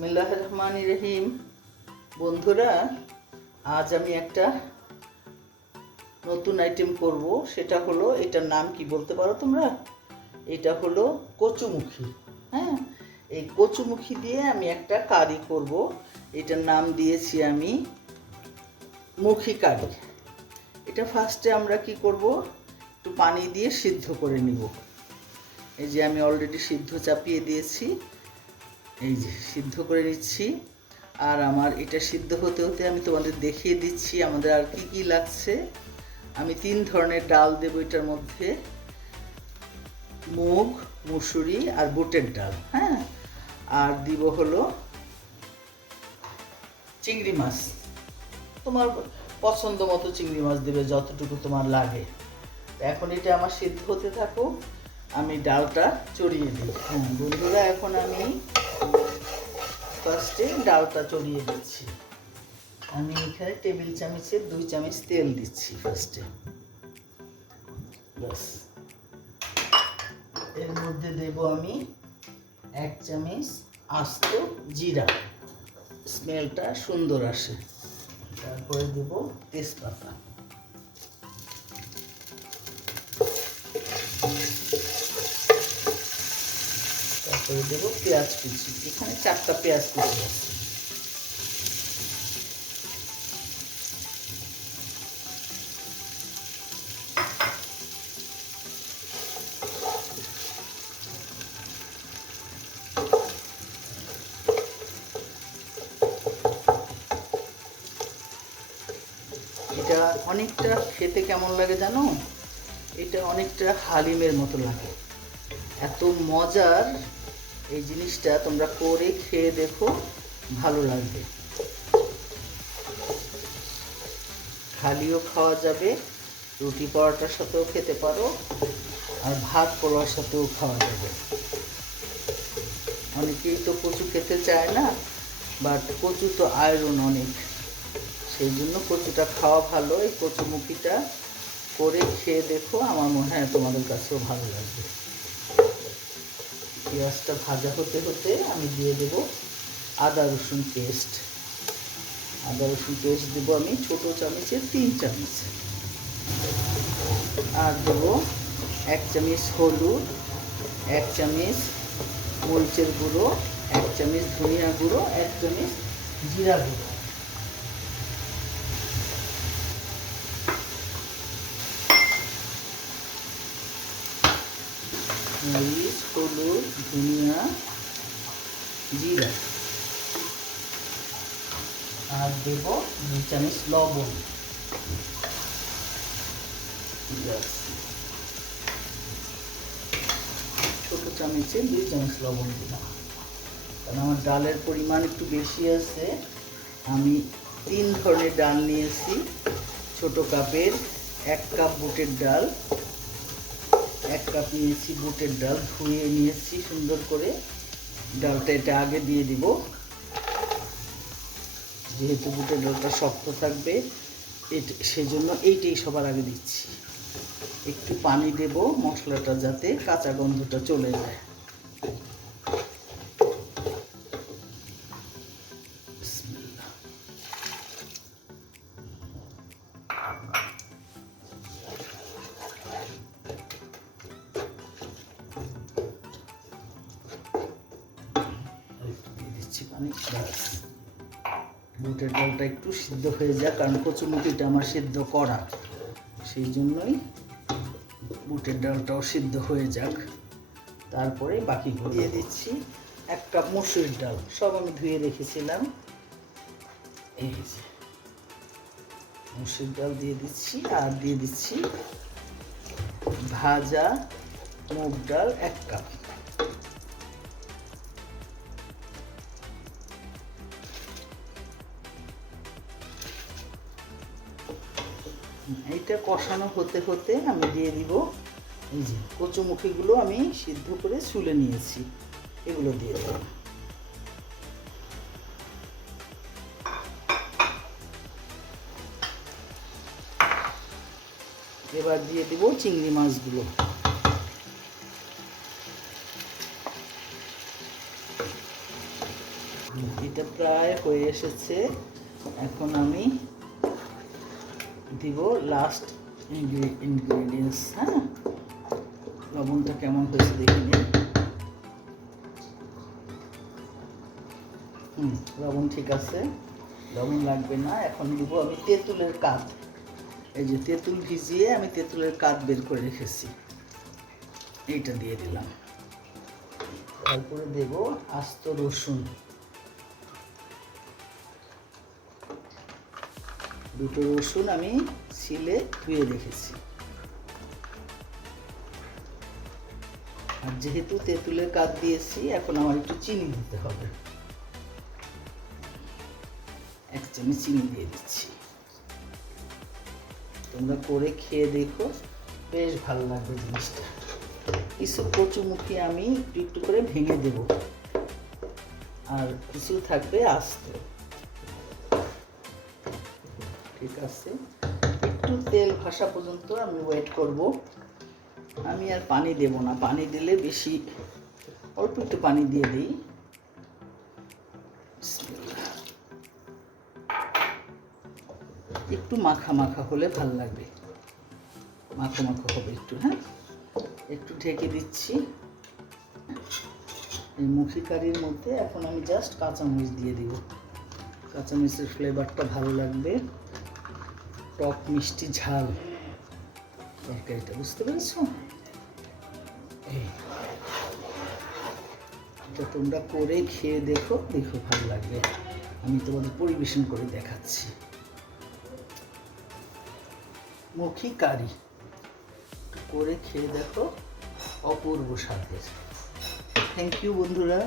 বিসমিল্লাহির রহমানির রহিম। বন্ধুরা, আজ আমি একটা নতুন আইটেম করব। সেটা হলো, এটার নাম কি বলতে পারো তোমরা? এটা হলো কচুমুখী। হ্যাঁ, এই কচুমুখী দিয়ে আমি একটা কারি করব। এটার নাম দিয়েছি আমি মুখী কারি। এটা ফার্স্টে আমরা কি করব, একটু পানি দিয়ে সিদ্ধ করে নিব। এই যে আমি অলরেডি সিদ্ধ চাপিয়ে দিয়েছি, এই যে সিদ্ধ করে নিচ্ছি। আর আমার এটা সিদ্ধ হতে হতে আমি তোমাদের দেখিয়ে দিচ্ছি আমাদের আর কি কি লাগছে। আমি 3 ধরনের ডাল দেব এটার মধ্যে, মুগ, মুসুরি আর বুটের ডাল। হ্যাঁ, আর দিব হলো চিংড়ি মাছ। তোমার পছন্দ মতো চিংড়ি মাছ দেবে, যতটুকু তোমার লাগে। এখন এটা আমার সিদ্ধ হতে থাকো, আমি ডালটা চড়িয়ে দিই। হ্যাঁ বন্ধুরা, এখন আমি ফার্স্টে ডালটা চড়িয়ে দিচ্ছি। আমি এখানে টেবিল চামচের 2 চামচ তেল দিচ্ছি ফার্স্টে। ব্যাস, এর মধ্যে দেব আমি 1 চামচ আস্ত জিরা, স্মেলটা সুন্দর আসে। তারপরে দেব তেজপাতা, তারপরে দেব পেঁয়াজ কুচি। এখানে 4টা পেঁয়াজ কুচি আছে। এটা অনেকটা খেতে কেমন লাগে জানো? এটা অনেকটা হালিমের মতো লাগে। এত মজার এই জিনিসটা, তোমরা করে খেয়ে দেখো, ভালো লাগবে। খালিও খাওয়া যাবে, রুটি পরোটার সাথেও খেতে পারো, আর ভাত পোলাওর সাথেও খাওয়া যাবে। অনেকেই তো কচু খেতে চায় না, বাট কচু তো আয়রন অনেক, সেই জন্য কচুটা খাওয়া ভালো। এই কচুমুখিটা করে খেয়ে দেখো, আমার মনে হয় তোমাদের কাছেও ভালো লাগবে। পেঁয়াজটা ভাজা হতে হতে আমি দিয়ে দেব আদা রসুন পেস্ট। আদা রসুন পেস্ট দেবো আমি ছোট চামচের 3 চামচ। আর দেবো 1 চামচ হলুদ, 1 চামচ মরিচের গুঁড়ো, 1 চামচ ধনিয়া গুঁড়ো, 1 চামচ জিরা গুঁড়ো। মরিচ, হলুদ, ধনিয়া, জিরা। আর দেব 2 চামচ লবণ। ছোট চামচে 2 চামচ লবণ দিলাম, কারণ আমার ডালের পরিমাণ একটু বেশি আছে। আমি 3 ধরনের ডাল নিয়েছি। ছোট কাপের 1 কাপ বুটের ডাল, 1 কাপ নিয়েছি বুটের ডাল, ধুয়ে নিয়েছি সুন্দর করে। ডালটা এটা আগে দিয়ে দিব, যেহেতু বুটের ডালটা শক্ত থাকবে, সেজন্য এইটাই সবার আগে দিচ্ছি। একটু পানি দেব মশলাটা যাতে কাঁচা গন্ধটা চলে যায়। দিয়ে দিচ্ছি পানি। ব্যাস, বুটের ডালটা একটু সিদ্ধ হয়ে যায়, কারণ কচুমুখিটা আমার সিদ্ধ করা, সেই জন্যই বুটের ডালটাও সিদ্ধ হয়ে যাক। তারপরে বাকিগুলো দিয়ে দিচ্ছি। 1 কাপ মসুরির ডাল, সব আমি ধুয়ে রেখেছিলাম। এই যে মসুরির ডাল দিয়ে দিচ্ছি। আর দিয়ে দিচ্ছি ভাজা মুগ ডাল 1 কাপ। এইটা কষানো হতে হতে আমি দিয়ে দিব এই যে কচুমুখিগুলো আমি সিদ্ধ করে ছুলে নিয়েছি, এগুলো দিয়ে দেব। এবার দিয়ে দিব চিংড়ি মাছগুলো। এটা প্রায় হয়ে এসেছে। এখন আমি দিব লাস্ট ইনগ্রেডিয়েন্টস। হ্যাঁ, লবণটা কেমন হয়েছে দেখে নিন। লবণ ঠিক আছে, লবণ লাগবে না। এখন দিব আমি তেঁতুলের কাঠ। এই যে তেঁতুল ভিজিয়ে আমি তেঁতুলের কাঠ বের করে রেখেছি, এইটা দিয়ে দিলাম। তারপরে দেব আস্ত রসুন, দুটো রসুন আমি ছিলে ধুয়ে রেখেছি। আর যেহেতু তেঁতুলের কাঠ দিয়েছি, এখন আমার একটু চিনি দিতে হবে। 1 চামচ চিনি দিয়ে দিচ্ছি। তোমরা করে খেয়ে দেখো, বেশ ভালো লাগবে জিনিসটা। কিছু কচুমুখী আমি একটু একটু করে ভেঙে দেব, আর কিছু থাকবে আস্ত। ঠিক আছে, একটু তেল ভাসা পর্যন্ত আমি ওয়েট করব। আমি আর পানি দেব না, পানি দিলে বেশি, অল্প একটু পানি দিয়ে দিই। একটু মাখা মাখা হলে ভালো লাগবে, মাখো মাখো হবে একটু। হ্যাঁ, একটু ঢেকে দিচ্ছি। এই মুখি কারির মধ্যে এখন আমি জাস্ট কাঁচামরিচ দিয়ে দিব। কাঁচামরিচের ফ্লেভারটা ভালো লাগবে, টক মিষ্টি ঝাল তরকারিটা, বুঝতে পেরেছো? এটা তোমরা করে খেয়ে দেখো, দেখো ভালো লাগবে। আমি তোমাদের পরিবেশন করে দেখাচ্ছি। মুখি কারি করে খেয়ে দেখো, অপূর্ব স্বাদের। থ্যাংক ইউ বন্ধুরা।